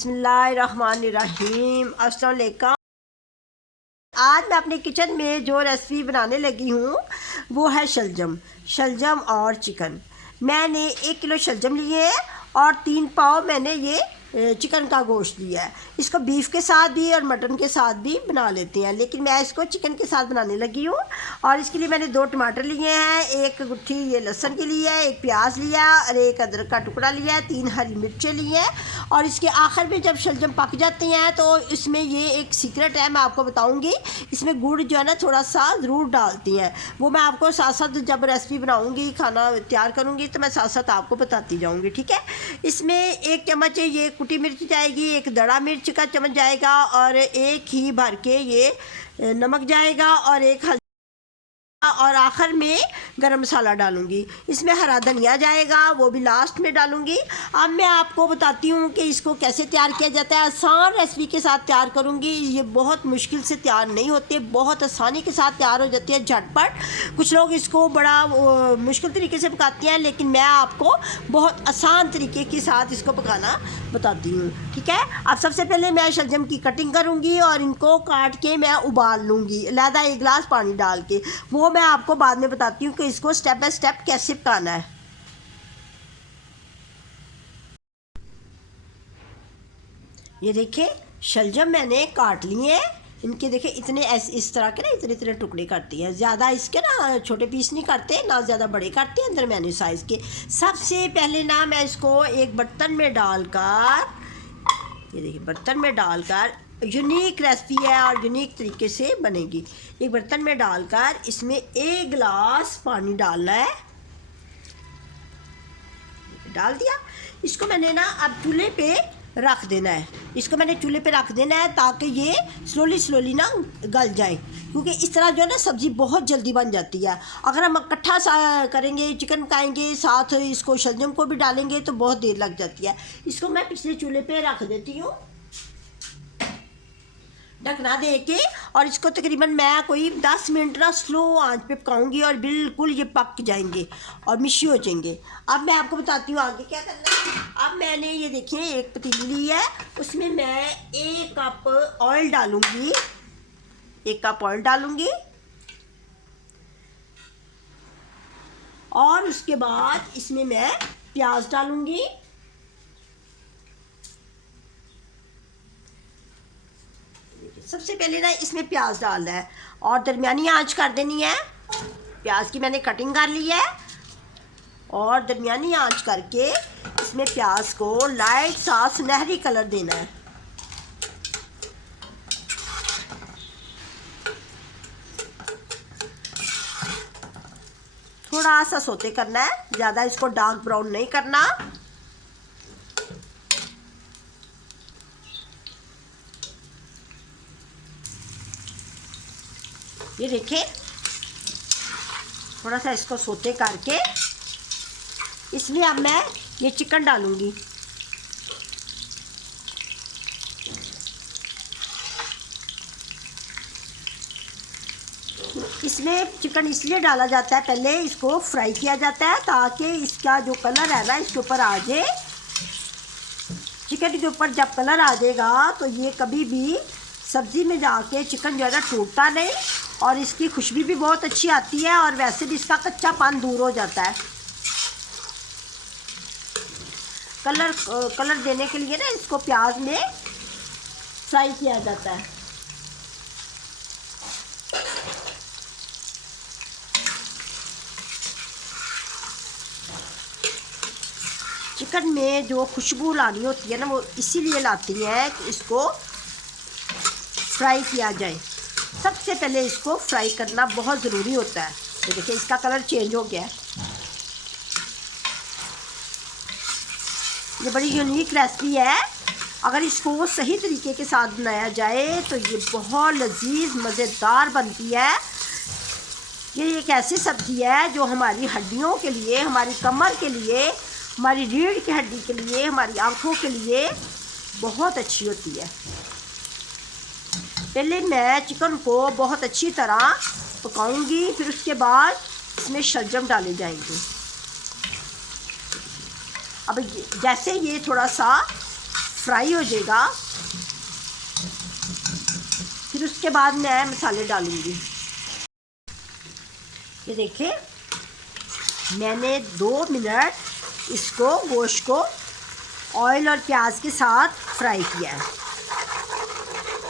बिस्मिल्लाहिर्रहमानिर्रहीम। अस्सलाम वालेकुम। आज मैं अपने किचन में जो रेसिपी बनाने लगी हूँ वो है शलजम और चिकन। मैंने 1 किलो शलजम लिए हैं और 3 पाव मैंने ये चिकन का गोश्त लिया है। इसको बीफ के साथ भी और मटन के साथ भी बना लेते हैं, लेकिन मैं इसको चिकन के साथ बनाने लगी हूँ। और इसके लिए मैंने 2 टमाटर लिए हैं, 1 गुत्थी ये लहसुन की ली है, 1 प्याज लिया और 1 अदरक का टुकड़ा लिया है, 3 हरी मिर्चें ली हैं। और इसके आखिर में जब शलजम पक जाते हैं तो इसमें ये एक सीक्रेट है, मैं आपको बताऊँगी। इसमें गुड़ जो है ना थोड़ा सा ज़रूर डालती हैं, वो मैं आपको साथ साथ जब रेसिपी बनाऊँगी, खाना तैयार करूँगी तो मैं साथ साथ आपको बताती जाऊँगी, ठीक है। इसमें 1 चम्मच ये कुटी मिर्च जाएगी, 1 दड़ा मिर्च का चम्मच जाएगा और 1 ही भर के ये नमक जाएगा और 1 हल्दी और आखिर में गरम मसाला डालूंगी। इसमें हरा धनिया जाएगा, वो भी लास्ट में डालूंगी। अब मैं आपको बताती हूँ कि इसको कैसे तैयार किया जाता है। आसान रेसिपी के साथ तैयार करूँगी, ये बहुत मुश्किल से तैयार नहीं होते, बहुत आसानी के साथ तैयार हो जाती है झटपट। कुछ लोग इसको बड़ा मुश्किल तरीके से पकाते हैं, लेकिन मैं आपको बहुत आसान तरीके के साथ इसको पकाना बताती हूँ, ठीक है। अब सबसे पहले मैं शलजम की कटिंग करूँगी और इनको काट के मैं उबाल लूँगी अलहदा 1 गिलास पानी डाल के। वो मैं आपको बाद में बताती हूँ कि इसको स्टेप बाय स्टेप कैसे पकाना है। ये देखिए शलजम मैंने काट लिए हैं, इनके देखिए इतने ऐसे इस तरह के ना इतने टुकड़े करती हैं। ज़्यादा इसके ना छोटे पीस नहीं करते, ना ज़्यादा बड़े करते हैं, दरमियाने साइज़ के। सबसे पहले ना मैं इसको एक बर्तन में डालकर, ये देखिए बर्तन में डालकर, यूनिक रेसिपी है और यूनिक तरीके से बनेगी। एक बर्तन में डालकर इसमें 1 गिलास पानी डालना है, डाल दिया। इसको मैंने ना अब चूल्हे पे रख देना है, इसको मैंने चूल्हे पे रख देना है ताकि ये स्लोली ना गल जाए, क्योंकि इस तरह जो है ना सब्ज़ी बहुत जल्दी बन जाती है। अगर हम इकट्ठा करेंगे, चिकन पकाएंगे साथ इसको शलजम को भी डालेंगे तो बहुत देर लग जाती है। इसको मैं पिछले चूल्हे पे रख देती हूँ ढकना दे के, और इसको तकरीबन मैं कोई 10 मिनट ना स्लो आंच पे पकाऊंगी और बिल्कुल ये पक जाएंगे और मिशी हो जाएंगे। अब मैं आपको बताती हूँ आगे क्या करना है। अब मैंने ये देखिए एक पतीली ली है, उसमें मैं 1 कप ऑयल डालूंगी, 1 कप ऑयल डालूंगी। और उसके बाद इसमें मैं प्याज डालूंगी, सबसे पहले ना इसमें प्याज डालना है और दरमियानी आंच कर देनी है। प्याज की मैंने कटिंग कर ली है और दरमियानी आंच करके इसमें प्याज को लाइट सा सुनहरी कलर देना है। थोड़ा सा सोते करना है, ज़्यादा इसको डार्क ब्राउन नहीं करना। ये देखिए थोड़ा सा इसको सोते करके इसमें अब मैं ये चिकन डालूंगी। इसमें चिकन इसलिए डाला जाता है, पहले इसको फ्राई किया जाता है ताकि इसका जो कलर है ना इसके ऊपर आ जाए। चिकन के ऊपर जब कलर आ जाएगा तो ये कभी भी सब्ज़ी में जाके चिकन जो है ना टूटता नहीं और इसकी खुशबू भी बहुत अच्छी आती है और वैसे भी इसका कच्चापन दूर हो जाता है। कलर देने के लिए ना इसको प्याज में फ्राई किया जाता है। चिकन में जो खुशबू लानी होती है ना वो इसीलिए लाती है कि इसको फ्राई किया जाए। सबसे पहले इसको फ्राई करना बहुत ज़रूरी होता है। तो देखिए इसका कलर चेंज हो गया है। ये बड़ी यूनिक रेसिपी है, अगर इसको सही तरीके के साथ बनाया जाए तो ये बहुत लजीज मज़ेदार बनती है। ये एक ऐसी सब्ज़ी है जो हमारी हड्डियों के लिए, हमारी कमर के लिए, हमारी रीढ़ की हड्डी के लिए, हमारी आँखों के लिए बहुत अच्छी होती है। पहले मैं चिकन को बहुत अच्छी तरह पकाऊंगी, फिर उसके बाद इसमें शलजम डाले जाएंगे। अब जैसे ये थोड़ा सा फ्राई हो जाएगा फिर उसके बाद मैं मसाले डालूँगी। ये देखिए मैंने 2 मिनट इसको गोश्त को ऑयल और प्याज के साथ फ्राई किया है।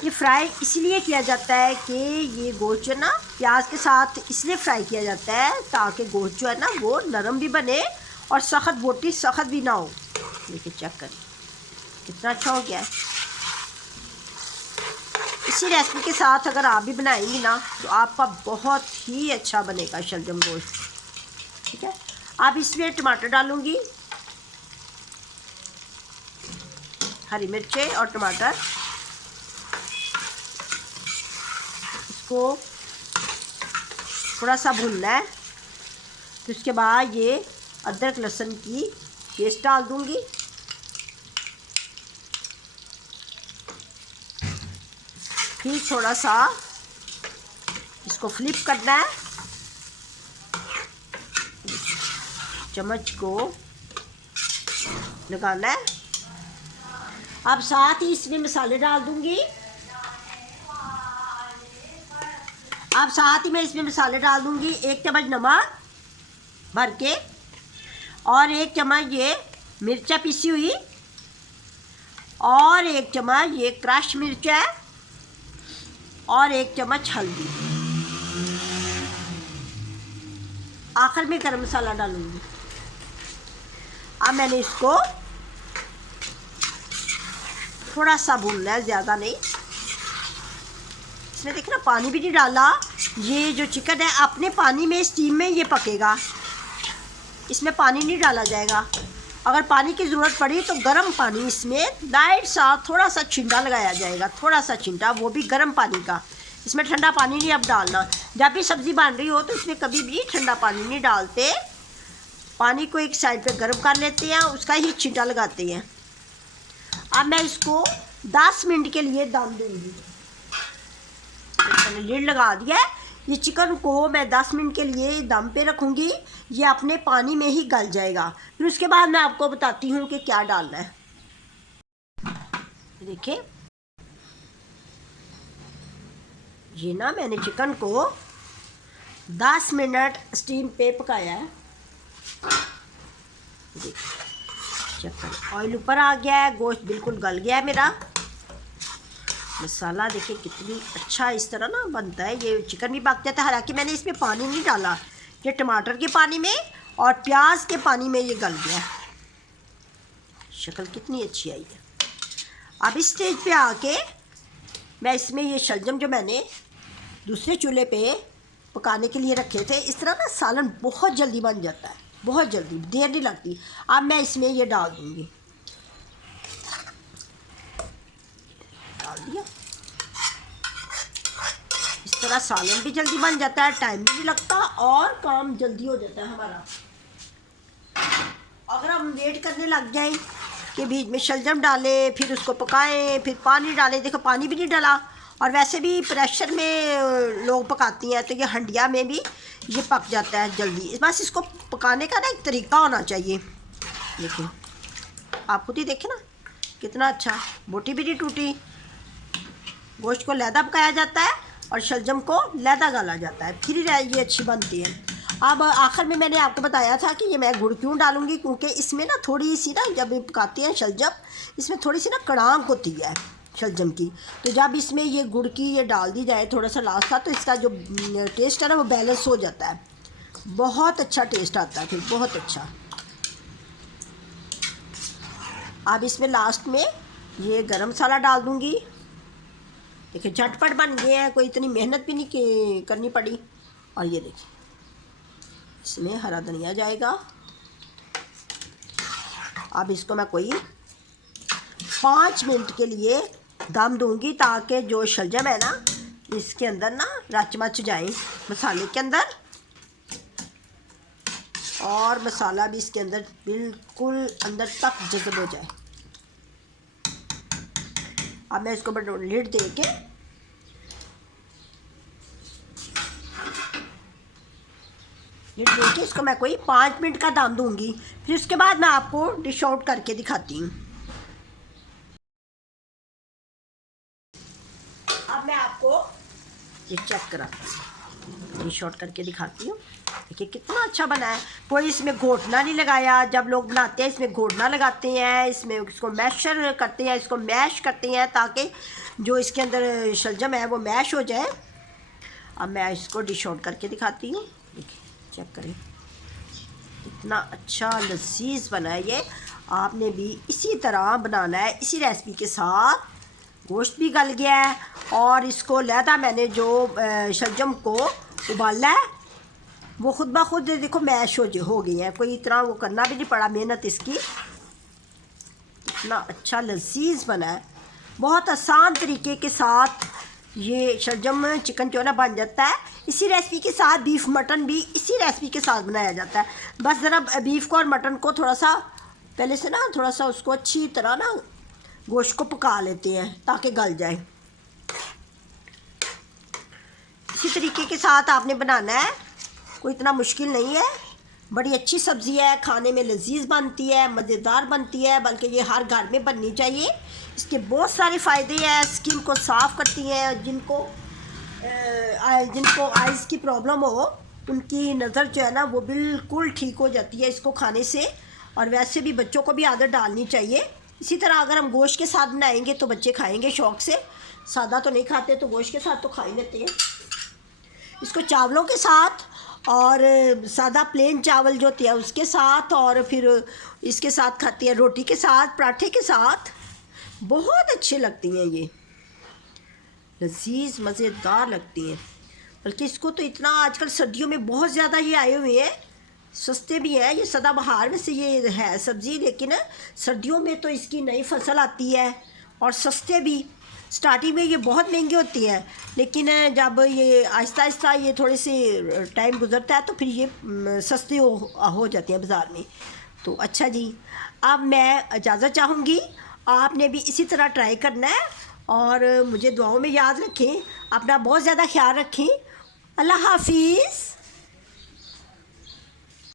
ये फ्राई इसलिए किया जाता है कि ये गोश्त जो है ना प्याज के साथ इसलिए फ्राई किया जाता है ताकि गोश्त जो है ना वो नरम भी बने और सख्त बोटी सख्त भी ना हो। देखिए चेक करिए कितना अच्छा हो गया है। इसी रेसिपी के साथ अगर आप भी बनाएंगी ना तो आपका बहुत ही अच्छा बनेगा शलजम गोश्त। ठीक है, अब इसमें टमाटर डालूँगी, हरी मिर्चें और टमाटर। इसको थोड़ा सा भूनना है। फिर उसके बाद ये अदरक लहसुन की पेस्ट डाल दूँगी। फिर थोड़ा सा इसको फ्लिप करना है, चम्मच को लगाना है। अब साथ ही इसमें मसाले डाल दूंगी। अब साथ ही मैं इसमें मसाले डाल दूंगी 1 चम्मच नमक भर के और 1 चम्मच ये मिर्चा पीसी हुई और 1 चम्मच ये क्रश मिर्च है और 1 चम्मच हल्दी। आखिर में गरम मसाला डालूंगी। अब मैंने इसको थोड़ा सा भूनना है, ज़्यादा नहीं। इसमें देखना पानी भी नहीं डाला। ये जो चिकन है अपने पानी में स्टीम में ये पकेगा, इसमें पानी नहीं डाला जाएगा। अगर पानी की ज़रूरत पड़ी तो गर्म पानी इसमें लाइट सा थोड़ा सा छिंटा लगाया जाएगा, थोड़ा सा छिंटा, वो भी गर्म पानी का। इसमें ठंडा पानी नहीं अब डालना। जब भी सब्ज़ी बन रही हो तो इसमें कभी भी ठंडा पानी नहीं डालते। पानी को एक साइड पे गर्म कर लेते हैं, उसका ही छिंटा लगाते हैं। अब मैं इसको 10 मिनट के लिए दम दूंगी। मैंने लीड लगा दिया है। ये चिकन को मैं 10 मिनट के लिए दम पे रखूँगी। ये अपने पानी में ही गल जाएगा। फिर उसके बाद मैं आपको बताती हूँ कि क्या डालना है। देखिए ये ना मैंने चिकन को 10 मिनट स्टीम पे पकाया है। देखिए ऑयल ऊपर आ गया है, गोश्त बिल्कुल गल गया है मेरा। मसाला देखिए कितनी अच्छा इस तरह ना बनता है। ये चिकन भी पक जाता है, हालांकि मैंने इसमें पानी नहीं डाला। ये टमाटर के पानी में और प्याज के पानी में ये गल गया। शक्ल कितनी अच्छी आई है। अब इस स्टेज पे आके मैं इसमें ये शलजम जो मैंने दूसरे चूल्हे पे पकाने के लिए रखे थे, इस तरह ना सालन बहुत जल्दी बन जाता है, बहुत जल्दी, देर नहीं लगती। अब मैं इसमें ये डाल दूँगी। डाल दिया। इस तरह सालन भी जल्दी बन जाता है, टाइम भी नहीं लगता और काम जल्दी हो जाता है हमारा। अगर हम वेट करने लग जाएं कि बीच में शलजम डालें, फिर उसको पकाएं, फिर पानी डालें, देखो पानी भी नहीं डाला। और वैसे भी प्रेशर में लोग पकाती हैं तो ये हंडिया में भी ये पक जाता है जल्दी। बस इसको पकाने का ना एक तरीका होना चाहिए। देखिए आप खुद ही देखें ना कितना अच्छा, बोटी भी नहीं टूटी। गोश्त को लैदा पकाया जाता है और शलजम को लैदा गाला जाता है, फिर ये अच्छी बनती है। अब आखिर में मैंने आपको बताया था कि ये मैं गुड़ क्यों डालूँगी, क्योंकि इसमें ना थोड़ी सी ना जब पकाती हैं शलजम, इसमें थोड़ी सी ना कड़ांक होती है शलजम की। तो जब इसमें ये गुड़ की ये डाल दी जाए थोड़ा सा लास्ट का, तो इसका जो टेस्ट है ना वो बैलेंस हो जाता है। बहुत अच्छा टेस्ट आता है फिर, बहुत अच्छा। अब इसमें लास्ट में ये गरम मसाला डाल दूँगी। देखिए झटपट बन गए हैं, कोई इतनी मेहनत भी नहीं करनी पड़ी। और ये देखिए इसमें हरा धनिया जाएगा। अब इसको मैं कोई 5 मिनट के लिए दम दूंगी ताकि जो शलजम है ना इसके अंदर ना रच मच जाए मसाले के अंदर, और मसाला भी इसके अंदर बिल्कुल अंदर तक जज़ब हो जाए। अब मैं इसको लिड दे के इसको मैं कोई 5 मिनट का दम दूंगी। फिर उसके बाद मैं आपको डिश आउट करके दिखाती हूँ। ये चेक करा, ये शॉर्ट करके दिखाती हूँ। देखिए कितना अच्छा बना है, कोई इसमें घोटना नहीं लगाया। जब लोग बनाते हैं इसमें घोटना लगाते हैं, इसमें इसको मैशर करते हैं, इसको मैश करते हैं ताकि जो इसके अंदर शलजम है वो मैश हो जाए। अब मैं इसको डिश आउट करके दिखाती हूँ। देखिए चेक करें इतना अच्छा लजीज बना है ये। आपने भी इसी तरह बनाना है, इसी रेसिपी के साथ। गोश्त भी गल गया है और इसको लहदा मैंने जो शलजम को उबाला है वो खुद ब खुद देखो मैश हो गई है, कोई इतना वो करना भी नहीं पड़ा मेहनत इसकी। इतना अच्छा लजीज बना है, बहुत आसान तरीके के साथ ये शलजम चिकन जो है ना बन जाता है। इसी रेसिपी के साथ बीफ मटन भी इसी रेसिपी के साथ बनाया जाता है। बस ज़रा बीफ को और मटन को थोड़ा सा पहले से ना थोड़ा सा उसको अच्छी तरह ना गोश्त को पका लेते हैं ताकि गल जाए। इसी तरीके के साथ आपने बनाना है, कोई इतना मुश्किल नहीं है। बड़ी अच्छी सब्ज़ी है, खाने में लजीज बनती है, मज़ेदार बनती है, बल्कि ये हर घर में बननी चाहिए। इसके बहुत सारे फ़ायदे हैं, स्किन को साफ़ करती हैं। जिनको आइज़ की प्रॉब्लम हो उनकी नज़र जो है ना वो बिल्कुल ठीक हो जाती है इसको खाने से। और वैसे भी बच्चों को भी आदत डालनी चाहिए। इसी तरह अगर हम गोश्त के साथ बनाएंगे तो बच्चे खाएंगे शौक़ से, सादा तो नहीं खाते तो गोश्त के साथ तो खा ही लेते हैं। इसको चावलों के साथ और सादा प्लेन चावल जो होती है उसके साथ, और फिर इसके साथ खाती है रोटी के साथ, पराठे के साथ, बहुत अच्छे लगती हैं ये, लजीज मज़ेदार लगती हैं। बल्कि इसको तो इतना आजकल सर्दियों में बहुत ज़्यादा ये आए हुए हैं, सस्ते भी हैं। ये सदाबहार में से ये है सब्ज़ी, लेकिन सर्दियों में तो इसकी नई फसल आती है और सस्ते भी। स्टार्टिंग में ये बहुत महंगी होती है, लेकिन जब ये आहिस्ता आहिस्ता ये थोड़े से टाइम गुजरता है तो फिर ये सस्ती हो जाती हैं बाज़ार में। तो अच्छा जी, अब मैं इजाज़त चाहूँगी, आपने भी इसी तरह ट्राई करना है और मुझे दुआओं में याद रखें। अपना बहुत ज़्यादा ख्याल रखें। अल्लाह हाफिज़।